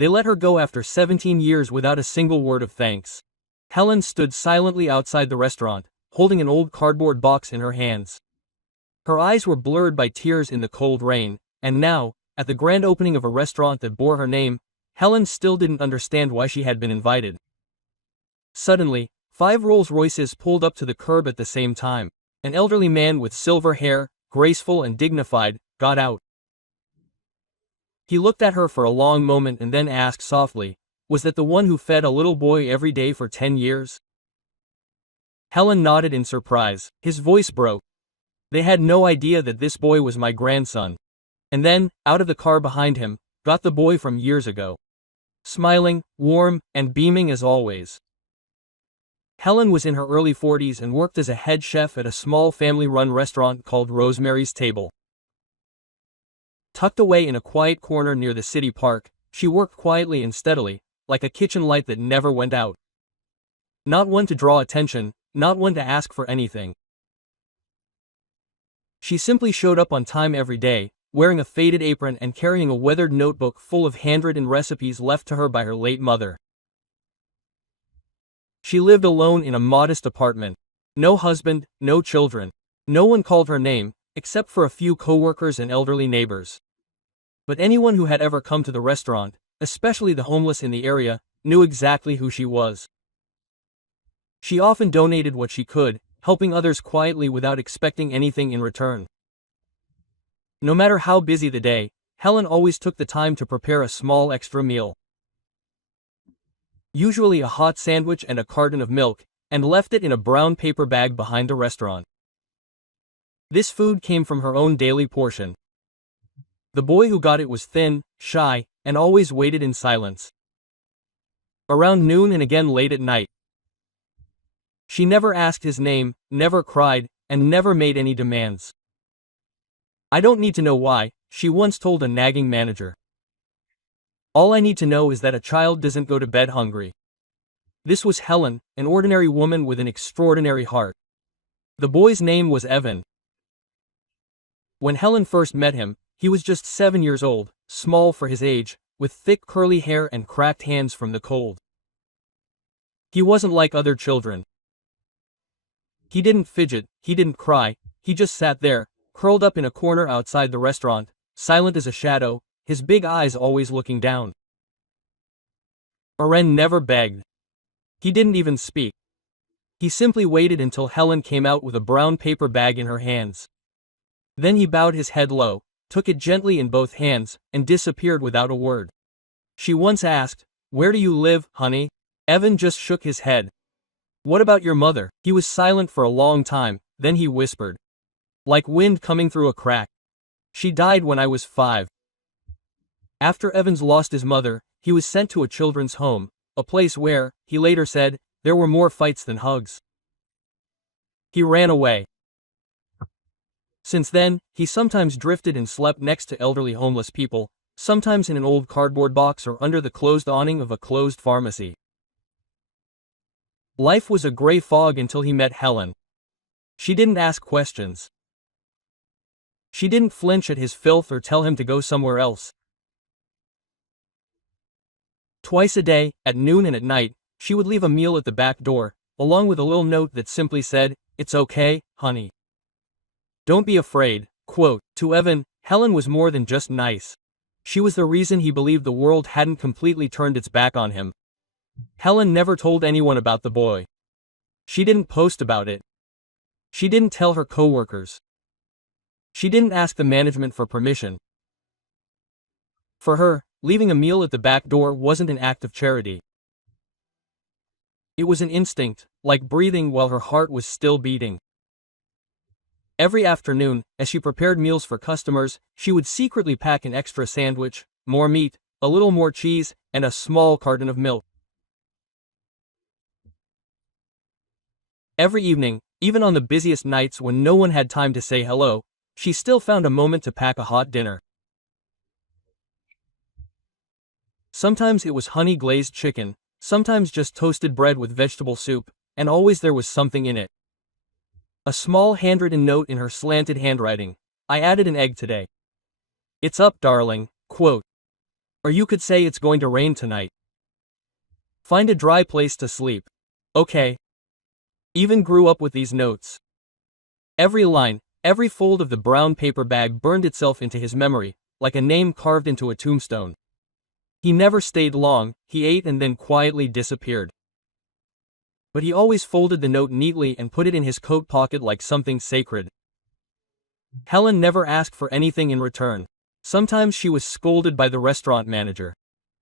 They let her go after 17 years without a single word of thanks. Helen stood silently outside the restaurant, holding an old cardboard box in her hands. Her eyes were blurred by tears in the cold rain, and now, at the grand opening of a restaurant that bore her name, Helen still didn't understand why she had been invited. Suddenly, 5 Rolls-Royces pulled up to the curb at the same time. An elderly man with silver hair, graceful and dignified, got out. He looked at her for a long moment and then asked softly, "Was that the one who fed a little boy every day for 10 years?" Helen nodded in surprise. His voice broke. "They had no idea that this boy was my grandson." And then, out of the car behind him, got the boy from years ago. Smiling, warm, and beaming as always. Helen was in her early 40s and worked as a head chef at a small family-run restaurant called Rosemary's Table. Tucked away in a quiet corner near the city park, she worked quietly and steadily, like a kitchen light that never went out. Not one to draw attention, not one to ask for anything. She simply showed up on time every day, wearing a faded apron and carrying a weathered notebook full of handwritten recipes left to her by her late mother. She lived alone in a modest apartment. No husband, no children. No one called her name, except for a few coworkers and elderly neighbors. But anyone who had ever come to the restaurant, especially the homeless in the area, knew exactly who she was. She often donated what she could, helping others quietly without expecting anything in return. No matter how busy the day, Helen always took the time to prepare a small extra meal. Usually a hot sandwich and a carton of milk, and left it in a brown paper bag behind the restaurant. This food came from her own daily portion. The boy who got it was thin, shy, and always waited in silence. Around noon and again late at night. She never asked his name, never cried, and never made any demands. "I don't need to know why," she once told a nagging manager. "All I need to know is that a child doesn't go to bed hungry." This was Helen, an ordinary woman with an extraordinary heart. The boy's name was Evan. When Helen first met him, he was just 7 years old, small for his age, with thick curly hair and cracked hands from the cold. He wasn't like other children. He didn't fidget, he didn't cry, he just sat there, curled up in a corner outside the restaurant, silent as a shadow, his big eyes always looking down. Oren never begged. He didn't even speak. He simply waited until Helen came out with a brown paper bag in her hands. Then he bowed his head low, took it gently in both hands, and disappeared without a word. She once asked, "Where do you live, honey?" Evan just shook his head. "What about your mother?" He was silent for a long time, then he whispered. "Like wind coming through a crack. She died when I was 5. After Evans lost his mother, he was sent to a children's home, a place where, he later said, there were more fights than hugs. He ran away. Since then, he sometimes drifted and slept next to elderly homeless people, sometimes in an old cardboard box or under the closed awning of a closed pharmacy. Life was a gray fog until he met Helen. She didn't ask questions. She didn't flinch at his filth or tell him to go somewhere else. Twice a day, at noon and at night, she would leave a meal at the back door, along with a little note that simply said, "It's okay, honey. Don't be afraid." Quote, to Evan, Helen was more than just nice. She was the reason he believed the world hadn't completely turned its back on him. Helen never told anyone about the boy. She didn't post about it. She didn't tell her coworkers. She didn't ask the management for permission. For her, leaving a meal at the back door wasn't an act of charity. It was an instinct, like breathing while her heart was still beating. Every afternoon, as she prepared meals for customers, she would secretly pack an extra sandwich, more meat, a little more cheese, and a small carton of milk. Every evening, even on the busiest nights when no one had time to say hello, she still found a moment to pack a hot dinner. Sometimes it was honey-glazed chicken, sometimes just toasted bread with vegetable soup, and always there was something in it. A small handwritten note in her slanted handwriting. "I added an egg today. It's up, darling." Quote. Or you could say it's going to rain tonight. Find a dry place to sleep. Okay. Evan grew up with these notes. Every line, every fold of the brown paper bag burned itself into his memory, like a name carved into a tombstone. He never stayed long, he ate and then quietly disappeared. But he always folded the note neatly and put it in his coat pocket like something sacred. Helen never asked for anything in return. Sometimes she was scolded by the restaurant manager.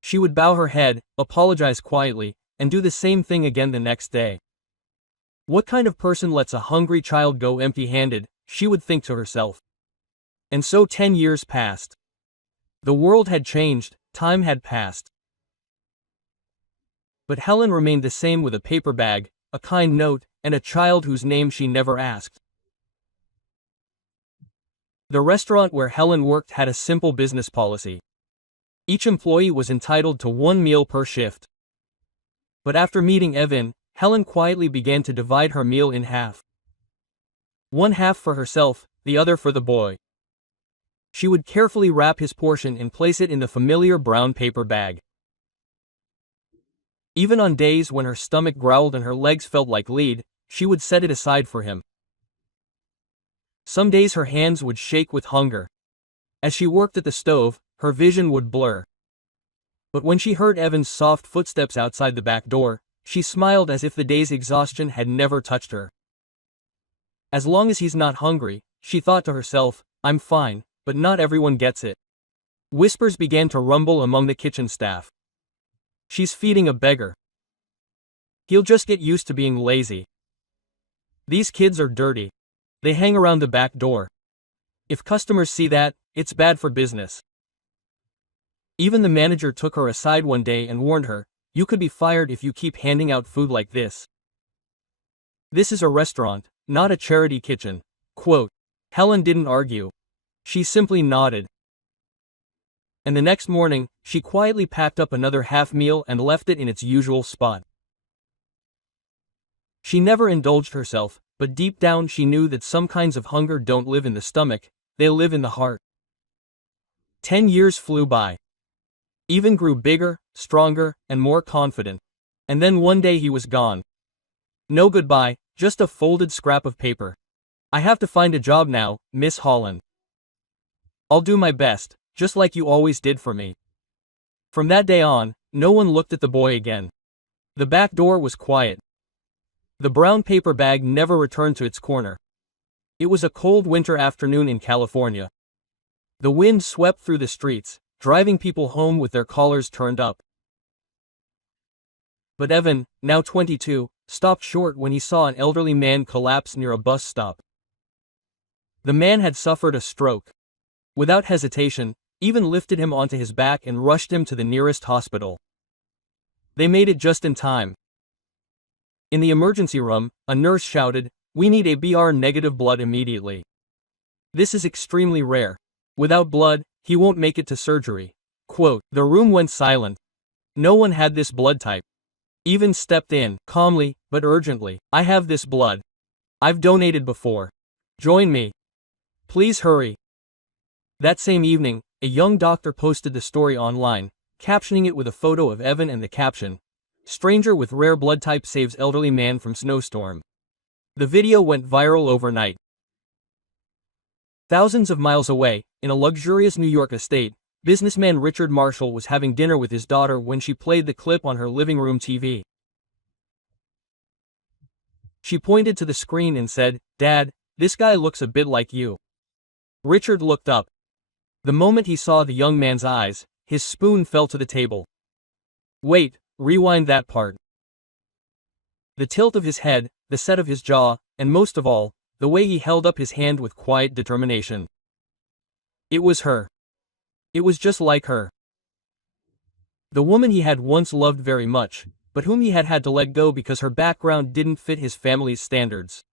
She would bow her head, apologize quietly, and do the same thing again the next day. What kind of person lets a hungry child go empty-handed, she would think to herself. And so 10 years passed. The world had changed, time had passed. But Helen remained the same with a paper bag, a kind note, and a child whose name she never asked. The restaurant where Helen worked had a simple business policy. Each employee was entitled to 1 meal per shift. But after meeting Evan, Helen quietly began to divide her meal in half. One half for herself, the other for the boy. She would carefully wrap his portion and place it in the familiar brown paper bag. Even on days when her stomach growled and her legs felt like lead, she would set it aside for him. Some days her hands would shake with hunger. As she worked at the stove, her vision would blur. But when she heard Evan's soft footsteps outside the back door, she smiled as if the day's exhaustion had never touched her. As long as he's not hungry, she thought to herself, I'm fine, but not everyone gets it. Whispers began to rumble among the kitchen staff. She's feeding a beggar. He'll just get used to being lazy. These kids are dirty. They hang around the back door. If customers see that, it's bad for business. Even the manager took her aside one day and warned her, you could be fired if you keep handing out food like this. This is a restaurant, not a charity kitchen. Quote. Helen didn't argue. She simply nodded. And the next morning, she quietly packed up another half meal and left it in its usual spot. She never indulged herself, but deep down she knew that some kinds of hunger don't live in the stomach, they live in the heart. 10 years flew by. Evan grew bigger, stronger, and more confident. And then one day he was gone. No goodbye, just a folded scrap of paper. I have to find a job now, Miss Holland. I'll do my best, just like you always did for me. From that day on, no one looked at the boy again. The back door was quiet. The brown paper bag never returned to its corner. It was a cold winter afternoon in California. The wind swept through the streets, driving people home with their collars turned up. But Evan, now 22, stopped short when he saw an elderly man collapse near a bus stop. The man had suffered a stroke. Without hesitation, Evan lifted him onto his back and rushed him to the nearest hospital. They made it just in time. In the emergency room, a nurse shouted, "We need a BR-negative blood immediately. This is extremely rare. Without blood, he won't make it to surgery." Quote, the room went silent. No one had this blood type. Evan stepped in, calmly, but urgently. "I have this blood. I've donated before. Join me. Please hurry." That same evening, a young doctor posted the story online, captioning it with a photo of Evan and the caption, "Stranger with rare blood type saves elderly man from snowstorm." The video went viral overnight. Thousands of miles away, in a luxurious New York estate, businessman Richard Marshall was having dinner with his daughter when she played the clip on her living room TV. She pointed to the screen and said, "Dad, this guy looks a bit like you." Richard looked up. The moment he saw the young man's eyes, his spoon fell to the table. "Wait, rewind that part." The tilt of his head, the set of his jaw, and most of all, the way he held up his hand with quiet determination. It was her. It was just like her. The woman he had once loved very much, but whom he had had to let go because her background didn't fit his family's standards.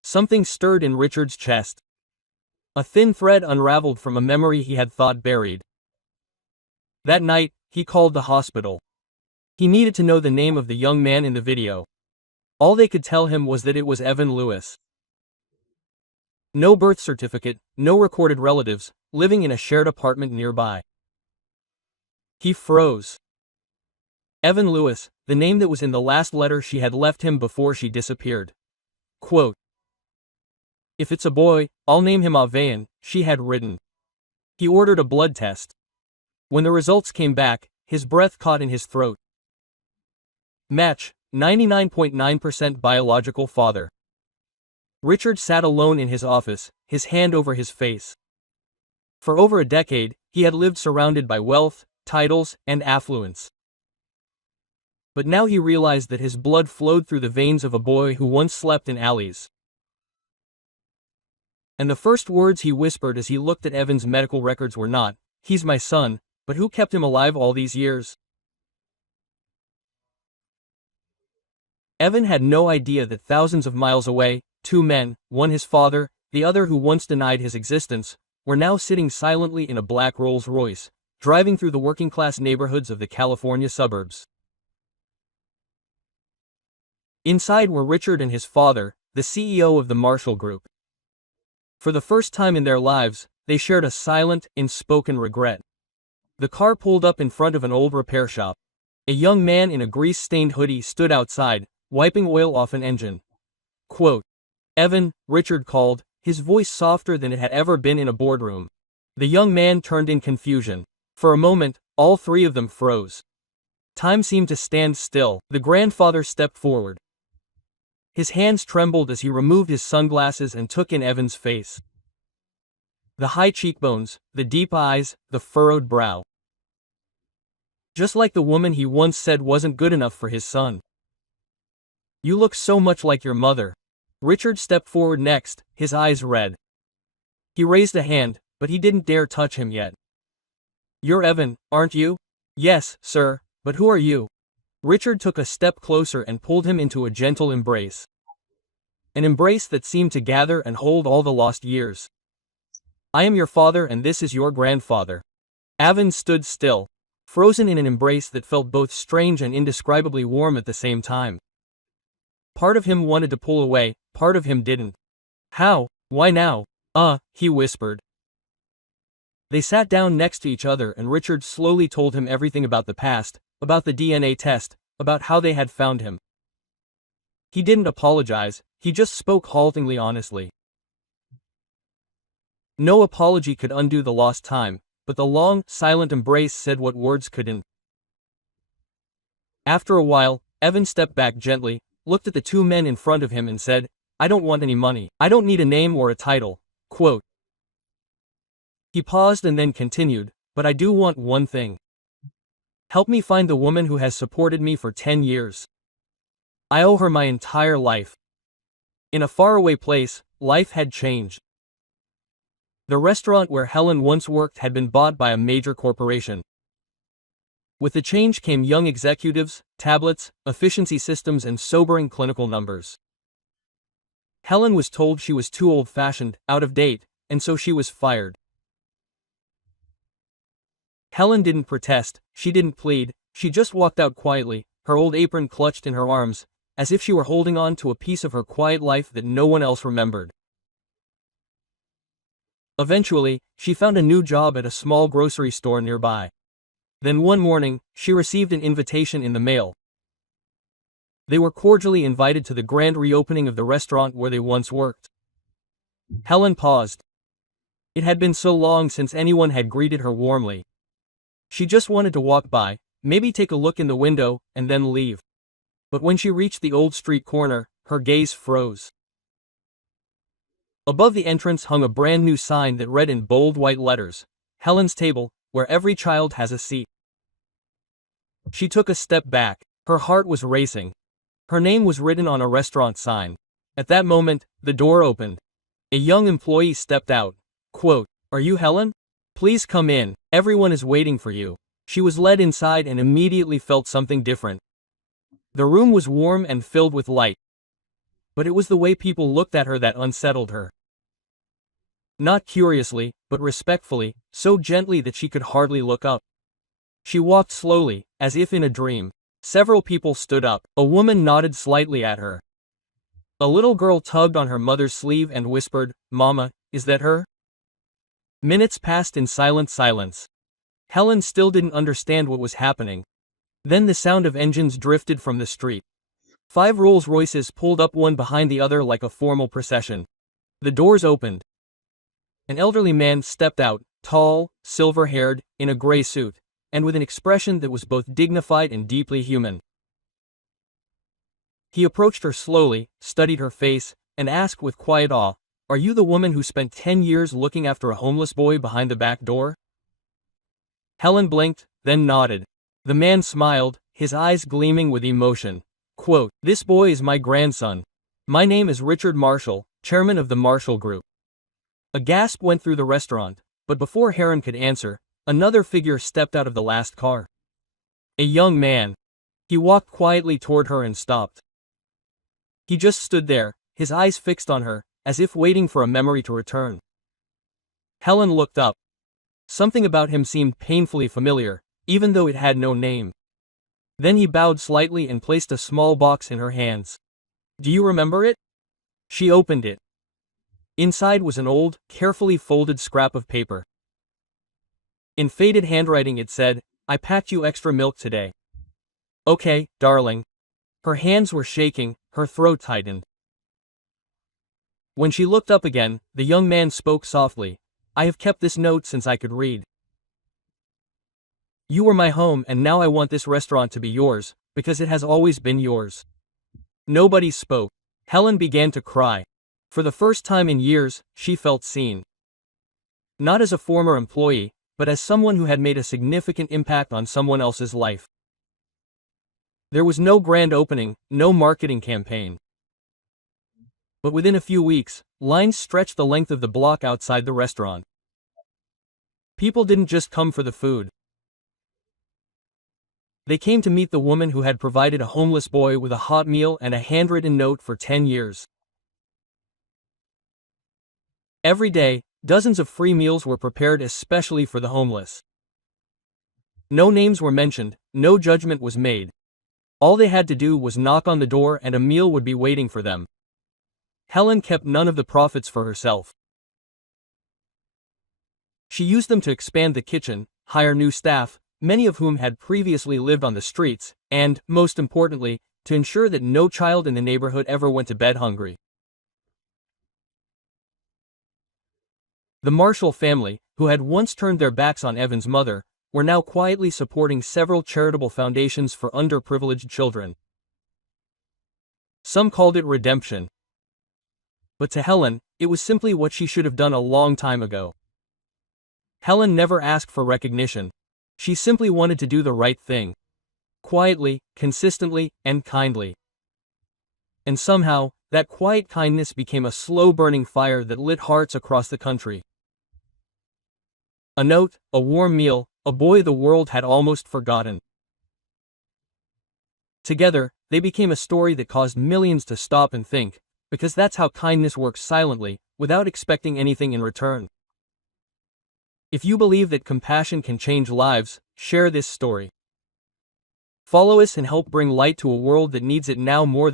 Something stirred in Richard's chest. A thin thread unraveled from a memory he had thought buried. That night, he called the hospital. He needed to know the name of the young man in the video. All they could tell him was that it was Evan Lewis. No birth certificate, no recorded relatives, living in a shared apartment nearby. He froze. Evan Lewis, the name that was in the last letter she had left him before she disappeared. Quote, "If it's a boy, I'll name him Avean," she had written. He ordered a blood test. When the results came back, his breath caught in his throat. Match, 99.9% biological father. Richard sat alone in his office, his hand over his face. For over a decade, he had lived surrounded by wealth, titles, and affluence. But now he realized that his blood flowed through the veins of a boy who once slept in alleys. And the first words he whispered as he looked at Evan's medical records were not, "He's my son," but "Who kept him alive all these years?" Evan had no idea that thousands of miles away, two men, one his father, the other who once denied his existence, were now sitting silently in a black Rolls-Royce, driving through the working-class neighborhoods of the California suburbs. Inside were Richard and his father, the CEO of the Marshall Group. For the first time in their lives, they shared a silent, unspoken regret. The car pulled up in front of an old repair shop. A young man in a grease-stained hoodie stood outside, wiping oil off an engine. Quote, "Evan," Richard called, his voice softer than it had ever been in a boardroom. The young man turned in confusion. For a moment, all three of them froze. Time seemed to stand still. The grandfather stepped forward. His hands trembled as he removed his sunglasses and took in Evan's face. The high cheekbones, the deep eyes, the furrowed brow. Just like the woman he once said wasn't good enough for his son. "You look so much like your mother." Richard stepped forward next, his eyes red. He raised a hand, but he didn't dare touch him yet. "You're Evan, aren't you?" "Yes, sir, but who are you?" Richard took a step closer and pulled him into a gentle embrace. An embrace that seemed to gather and hold all the lost years. "I am your father and this is your grandfather." Evan stood still, frozen in an embrace that felt both strange and indescribably warm at the same time. Part of him wanted to pull away, part of him didn't. "How? Why now?" He whispered. They sat down next to each other and Richard slowly told him everything about the past, about the DNA test, about how they had found him. He didn't apologize, he just spoke haltingly honestly. No apology could undo the lost time, but the long, silent embrace said what words couldn't. After a while, Evan stepped back gently, looked at the two men in front of him and said, "I don't want any money. I don't need a name or a title." Quote. He paused and then continued, "But I do want one thing. Help me find the woman who has supported me for 10 years. I owe her my entire life." In a faraway place, life had changed. The restaurant where Helen once worked had been bought by a major corporation. With the change came young executives, tablets, efficiency systems and sobering clinical numbers. Helen was told she was too old-fashioned, out of date, and so she was fired. Helen didn't protest, she didn't plead, she just walked out quietly, her old apron clutched in her arms, as if she were holding on to a piece of her quiet life that no one else remembered. Eventually, she found a new job at a small grocery store nearby. Then one morning, she received an invitation in the mail. They were cordially invited to the grand reopening of the restaurant where they once worked. Helen paused. It had been so long since anyone had greeted her warmly. She just wanted to walk by, maybe take a look in the window, and then leave. But when she reached the old street corner, her gaze froze. Above the entrance hung a brand new sign that read in bold white letters, "Helen's Table, where every child has a seat." She took a step back, her heart was racing. Her name was written on a restaurant sign. At that moment, the door opened. A young employee stepped out. Quote, "Are you Helen? Please come in, everyone is waiting for you." She was led inside and immediately felt something different. The room was warm and filled with light. But it was the way people looked at her that unsettled her. Not curiously, but respectfully, so gently that she could hardly look up. She walked slowly, as if in a dream. Several people stood up. A woman nodded slightly at her. A little girl tugged on her mother's sleeve and whispered, "Mama, is that her?" Minutes passed in silent silence. Helen still didn't understand what was happening. Then the sound of engines drifted from the street. 5 Rolls-Royces pulled up one behind the other like a formal procession. The doors opened. An elderly man stepped out, tall, silver-haired, in a gray suit, and with an expression that was both dignified and deeply human. He approached her slowly, studied her face, and asked with quiet awe, "Are you the woman who spent 10 years looking after a homeless boy behind the back door?" Helen blinked, then nodded. The man smiled, his eyes gleaming with emotion. Quote, "This boy is my grandson. My name is Richard Marshall, chairman of the Marshall Group." A gasp went through the restaurant, but before Helen could answer, another figure stepped out of the last car. A young man. He walked quietly toward her and stopped. He just stood there, his eyes fixed on her, as if waiting for a memory to return. Helen looked up. Something about him seemed painfully familiar, even though it had no name. Then he bowed slightly and placed a small box in her hands. "Do you remember it?" She opened it. Inside was an old, carefully folded scrap of paper. In faded handwriting it said, "I packed you extra milk today." "Okay, darling." Her hands were shaking, her throat tightened. When she looked up again, the young man spoke softly, "I have kept this note since I could read. You were my home and now I want this restaurant to be yours, because it has always been yours." Nobody spoke. Helen began to cry. For the first time in years, she felt seen. Not as a former employee, but as someone who had made a significant impact on someone else's life. There was no grand opening, no marketing campaign. But within a few weeks, lines stretched the length of the block outside the restaurant. People didn't just come for the food. They came to meet the woman who had provided a homeless boy with a hot meal and a handwritten note for 10 years. Every day, dozens of free meals were prepared especially for the homeless. No names were mentioned, no judgment was made. All they had to do was knock on the door and a meal would be waiting for them. Helen kept none of the profits for herself. She used them to expand the kitchen, hire new staff, many of whom had previously lived on the streets, and, most importantly, to ensure that no child in the neighborhood ever went to bed hungry. The Marshall family, who had once turned their backs on Evan's mother, were now quietly supporting several charitable foundations for underprivileged children. Some called it redemption. But to Helen, it was simply what she should have done a long time ago. Helen never asked for recognition. She simply wanted to do the right thing. Quietly, consistently, and kindly. And somehow, that quiet kindness became a slow-burning fire that lit hearts across the country. A note, a warm meal, a boy the world had almost forgotten. Together, they became a story that caused millions to stop and think, because that's how kindness works silently, without expecting anything in return. If you believe that compassion can change lives, share this story. Follow us and help bring light to a world that needs it now more than